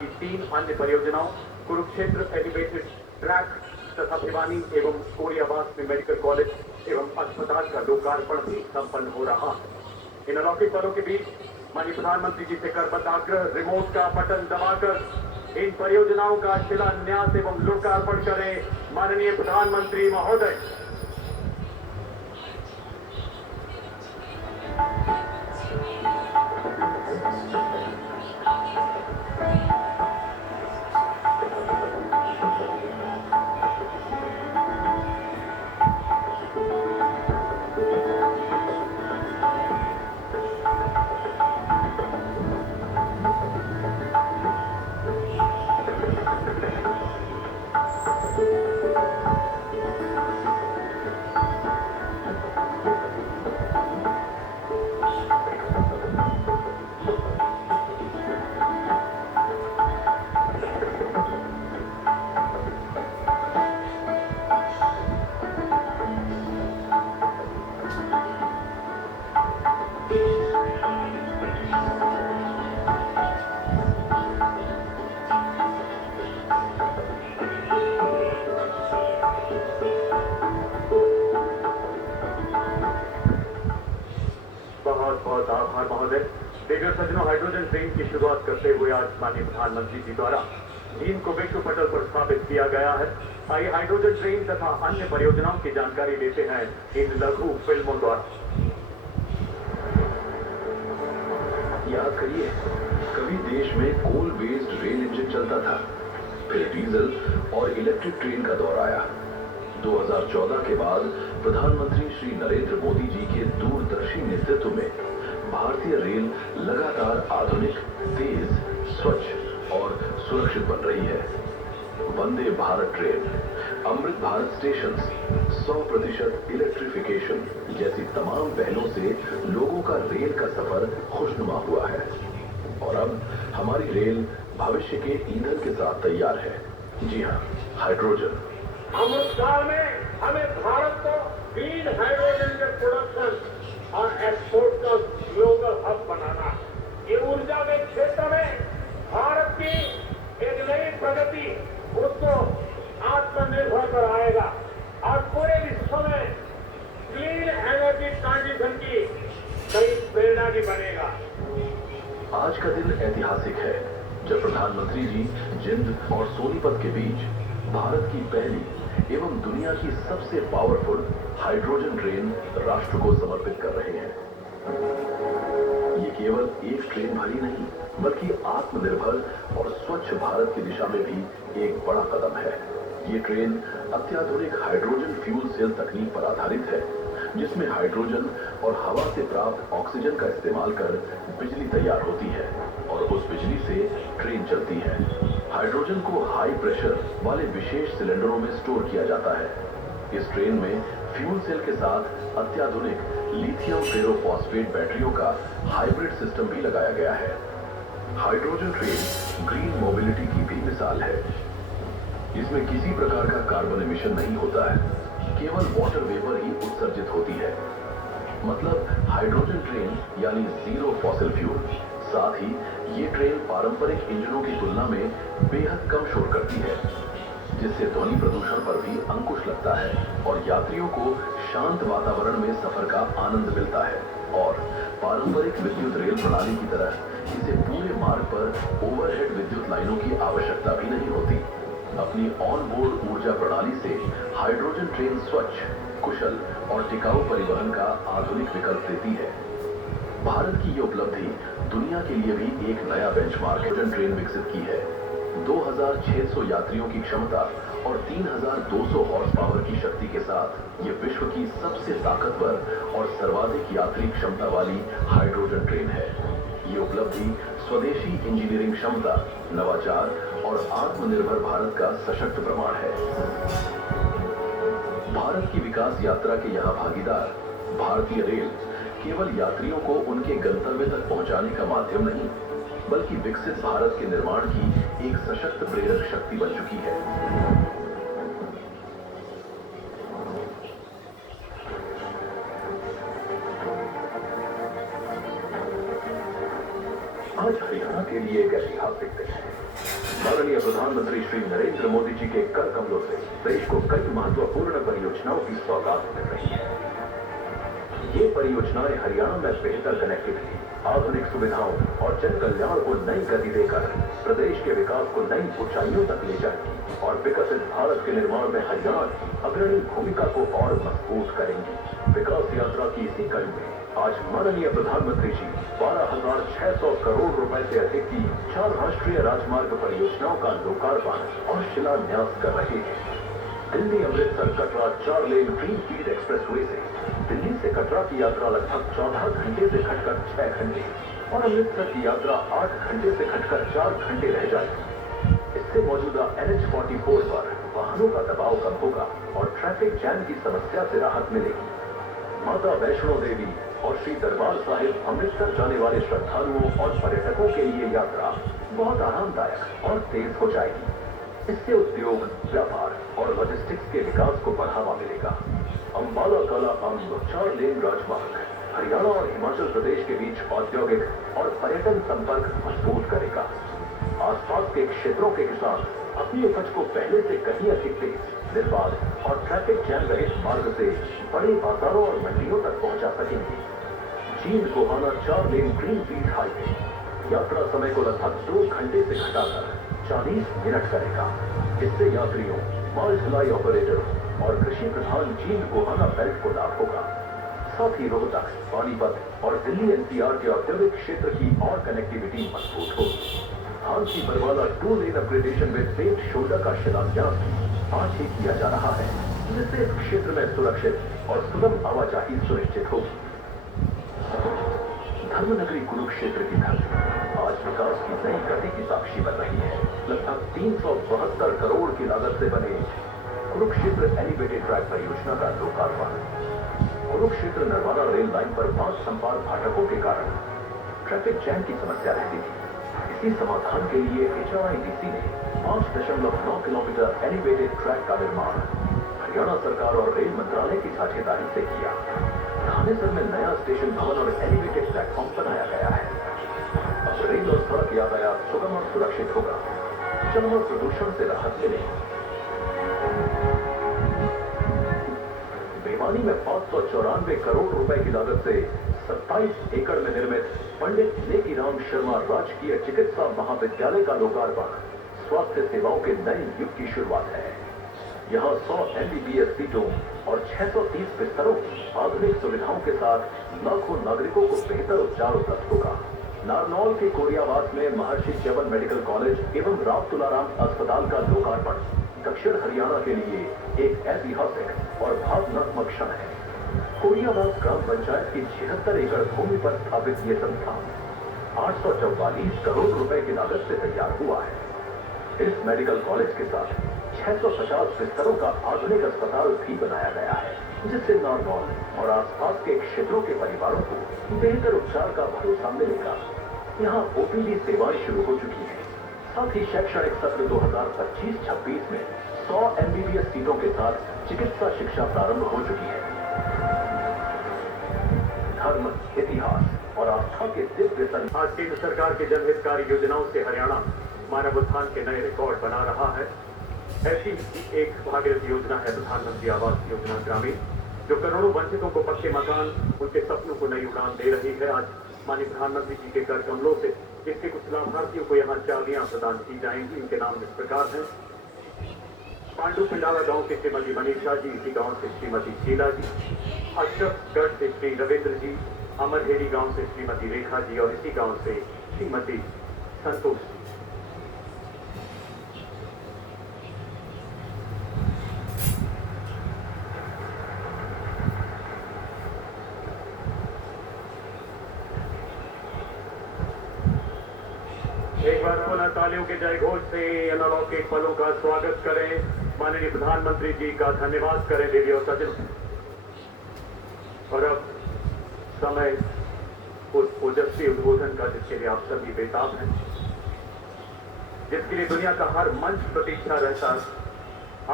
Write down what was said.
तीन अन्य परियोजनाओं कुरुक्षेत्र एलिवेटेड ट्रैक तथा भिवानी एवं कोरियावास में मेडिकल कॉलेज एवं अस्पताल का लोकार्पण भी संपन्न हो रहा है। इन अलौकिक पलों के बीच माननीय प्रधानमंत्री जी से करबद्ध आग्रह, रिमोट का बटन दबाकर इन परियोजनाओं का शिलान्यास एवं लोकार्पण करें माननीय प्रधानमंत्री महोदय। बहुत बहुत आभार महोदय। देखिए सज्जनों, हाइड्रोजन ट्रेन की शुरुआत करते हुए आज माननीय प्रधानमंत्री जी द्वारा चीन को विश्व पटल पर स्थापित किया गया है। आइए हाइड्रोजन ट्रेन तथा अन्य परियोजनाओं की जानकारी लेते हैं इन लघु फिल्मों द्वारा। याद करिए, कभी देश में कोल बेस्ड रेल इंजन चलता था, फिर डीजल और इलेक्ट्रिक ट्रेन का दौर आया। 2014 के बाद प्रधानमंत्री श्री नरेंद्र मोदी जी के दूरदर्शी नेतृत्व में भारतीय रेल लगातार आधुनिक, तेज, स्वच्छ और सुरक्षित बन रही है। Vande Bharat train, Amrit Bharat station, 100% electrification जैसी तमाम पहलों से लोगों का रेल का सफर खुशनुमा हुआ है। और अब हमारी रेल भविष्य के ईंधन के साथ तैयार है। जी हाँ, हाइड्रोजन। अमृत काल में हमें भारत को ग्रीन हाइड्रोजन के प्रोडक्शन और एक्सपोर्ट का ग्लोबल हब बनाना है। ये ऊर्जा के क्षेत्र में भारत की एक नई प्रगति उसको आत्मनिर्भर कराएगा और पूरे विश्व में क्लीन एनर्जी ट्रांजिशन की नई प्रेरणा भी बनेगा। आज का दिन ऐतिहासिक है जब प्रधानमंत्री जी जिंद और सोनीपत के बीच भारत की पहली एवं दुनिया की सबसे पावरफुल हाइड्रोजन ट्रेन राष्ट्र को समर्पित कर रहे हैं। ये केवल एक ट्रेन भरी नहीं, बल्कि आत्मनिर्भर और स्वच्छ भारत की दिशा में भी एक बड़ा कदम है। ये ट्रेन अत्याधुनिक हाइड्रोजन फ्यूल सेल तकनीक पर आधारित है, जिसमें हाइड्रोजन और हवा से प्राप्त ऑक्सीजन का इस्तेमाल कर बिजली तैयार होती है और उस बिजली से ट्रेन चलती है। हाइड्रोजन को हाई प्रेशर वाले विशेष सिलेंडरों में स्टोर किया जाता है। इस ट्रेन में फ्यूल सेल के साथ अत्याधुनिक लिथियम फेरोफॉस्फेट बैटरियों का हाइब्रिड सिस्टम भी लगाया गया है। हाइड्रोजन ट्रेन ग्रीन मोबिलिटी की भी मिसाल है। इसमें किसी प्रकार का कार्बन एमिशन नहीं होता है, केवल वाटर वेपर ही उत्सर्जित होती है। मतलब हाइड्रोजन ट्रेन यानी जीरो फॉसिल फ्यूल। साथ ही ये ट्रेन पारंपरिक इंजनों की तुलना में बेहद कम शोर करती है, जिससे ध्वनि प्रदूषण पर भी अंकुश लगता है और यात्रियों को शांत वातावरण में सफर का आनंद मिलता है। और पारंपरिक विद्युत रेल प्रणाली की तरह इसे पूरे मार्ग पर ओवरहेड विद्युत लाइनों की आवश्यकता भी नहीं होती। अपनी ऑन बोर्ड ऊर्जा प्रणाली से हाइड्रोजन ट्रेन स्वच्छ, कुशल और टिकाऊ परिवहन का आधुनिक विकल्प देती है। भारत की ये उपलब्धि दुनिया के लिए भी एक नया बेंचमार्क हाइड्रोजन ट्रेन विकसित की है। 2600 यात्रियों की क्षमता और 3200 हॉर्स पावर की शक्ति के साथ ये विश्व की सबसे ताकतवर और सर्वाधिक यात्री क्षमता वाली हाइड्रोजन ट्रेन है। ये उपलब्धि स्वदेशी इंजीनियरिंग क्षमता, नवाचार और आत्मनिर्भर भारत का सशक्त प्रमाण है। भारत की विकास यात्रा के यहाँ भागीदार भारतीय रेल केवल यात्रियों को उनके गंतव्य तक पहुंचाने का माध्यम नहीं, बल्कि विकसित भारत के निर्माण की एक सशक्त प्रेरक शक्ति बन चुकी है। आज हरियाणा के लिए एक ऐतिहासिक दिन है। माननीय प्रधानमंत्री श्री नरेंद्र मोदी जी के कर कमलों से देश को कई महत्वपूर्ण परियोजनाओं की सौगात मिल रही है। ये परियोजनाएं हरियाणा में बेहतर कनेक्टिविटी, आधुनिक सुविधाओं और जन कल्याण को नई गति देकर प्रदेश के विकास को नई ऊंचाइयों तक ले जाएंगी और विकसित भारत के निर्माण में हरियाणा की अग्रणी भूमिका को और मजबूत करेंगी। विकास यात्रा की इसी कड़ी में आज माननीय प्रधानमंत्री जी 12,600 करोड़ रुपए से अधिक की 4 राष्ट्रीय राजमार्ग परियोजनाओं का लोकार्पण और शिलान्यास कर रहे हैं। Delhi Amritsar Katra 4 lane greenfield expressway से दिल्ली से कटरा की यात्रा लगभग 14 घंटे से घटकर 6 घंटे और अमृतसर की यात्रा 8 घंटे से घटकर 4 घंटे रह जाएगी। इससे मौजूदा NH-44 पर वाहनों का दबाव कम होगा और ट्रैफिक जैम की समस्या से राहत मिलेगी। माता वैष्णो देवी और श्री दरबार साहिब अमृतसर जाने वाले श्रद्धालुओं और पर्यटकों के लिए यात्रा बहुत आरामदायक और तेज हो जाएगी। इससे उद्योग, व्यापार और लॉजिस्टिक्स के विकास को बढ़ावा मिलेगा। अंबाला काला अंब 4 लेन राजमार्ग हरियाणा और हिमाचल प्रदेश के बीच औद्योगिक और पर्यटन संपर्क मजबूत करेगा। आसपास के क्षेत्रों के किसान अपनी उपज को पहले से कहीं अधिक तेज, निर्बाध और ट्रैफिक जैम रहित मार्ग से बड़े बाजारों और मंडियों तक पहुंचा सकेंगे। Jind Gohana 4 lane greenfield highway यात्रा समय को लगभग 2 घंटे से घटाकर 40 मिनट करेगा। इससे यात्रियों, माल ढुलाई ऑपरेटर और कृषि प्रधान जींद गोहाना बेल्ट को लाभ होगा। साथ ही रोहतक, पानीपत और दिल्ली NCR के औद्योगिक क्षेत्र की और कनेक्टिविटी मजबूत होगी। हांसी बरवाला 2 लेन अपग्रेडेशन विद पेव्ड शोल्डर का शिलान्यास आज ही किया जा रहा है, जिससे इस क्षेत्र में सुरक्षित और सुगम आवाजाही सुनिश्चित होगी। धर्मनगरी कुरुक्षेत्र की धरती आज विकास की नई गति की साक्षी बन रही है। लगभग 372 करोड़ की लागत से बने कुरुक्षेत्र एलिवेटेड ट्रैक परियोजना का लोकार्पण। कुरुक्षेत्र नरवाना रेल लाइन पर 5 संपार फाटकों के कारण ट्रैफिक जैम की समस्या रहती थी। इसी समाधान के लिए HRIDC ने 5.9 किलोमीटर एलिवेटेड ट्रैक का निर्माण हरियाणा सरकार और रेल मंत्रालय की साझेदारी से किया। थानेसर में नया स्टेशन भवन और एलिवेटेड प्लेटफॉर्म बनाया गया है। अब रेल और सड़क यातायात सुगम और सुरक्षित होगा, जल और प्रदूषण से राहत मिलेगी। भिवानी में 594 करोड़ रुपए की लागत से 27 एकड़ में निर्मित पंडित लेकीराम शर्मा राजकीय चिकित्सा महाविद्यालय का लोकार्पण स्वास्थ्य सेवाओं के नए युग की शुरुआत है। यहाँ 100 MBBS सीटों और 630 बिस्तरों की आधुनिक सुविधाओं के साथ लाखों नागरिकों को बेहतर उपचार उपलब्ध होगा। नारनौल के कोरियावास में महर्षि च्यवन मेडिकल कॉलेज एवं राव तुलाराम अस्पताल का लोकार्पण दक्षिण हरियाणा के लिए एक ऐतिहासिक और भावनात्मक क्षण है। कोरियावास ग्राम पंचायत की 76 एकड़ भूमि पर स्थापित ये संस्थान 844 करोड़ रुपए की लागत से तैयार हुआ है। इस मेडिकल कॉलेज के साथ 650 बिस्तरों का आधुनिक अस्पताल भी बनाया गया है, जिससे नारनौल और आसपास के क्षेत्रों के परिवारों को बेहतर उपचार का भरोसा मिलेगा। यहाँ OPD सेवाएं शुरू हो चुकी हैं। साथ ही शैक्षणिक सत्र 2025-26 में 100 MBBS सीटों के साथ चिकित्सा शिक्षा प्रारंभ हो चुकी है। धर्म, इतिहास और आस्था के दिव्य आज केंद्र सरकार की जनहितकारी योजनाओं से हरियाणा मानव उत्थान के नए रिकॉर्ड बना रहा है। ऐसी एक भागीरथ योजना है प्रधानमंत्री आवास योजना ग्रामीण, जो करोड़ों वंचितों को पक्के मकान, उनके सपनों को नई उड़ान दे रही है। आज माननीय प्रधानमंत्री जी के कर कमलों से जिसके कुछ लाभार्थियों को यहाँ चाबियां प्रदान की जाएंगी। इनके नाम इस प्रकार हैं: पांडु पिंडारा गांव से श्रीमती मनीषा जी, इसी गांव से श्रीमती शीला जी, अशरफगढ़ से श्री रविंद्र जी, अमरहेरी गांव से श्रीमती रेखा जी और इसी गांव से श्रीमती संतोष जी। एक बार पुनः तालियों के जय घोष से अलौकिक पलों का स्वागत करें। माननीय प्रधानमंत्री जी का धन्यवाद करें देवी और सज्जनों। और अब समय उस ओजस्वी उद्बोधन का जिसके लिए आप सभी बेताब हैं, जिसके लिए दुनिया का हर मंच प्रतीक्षा रहता है।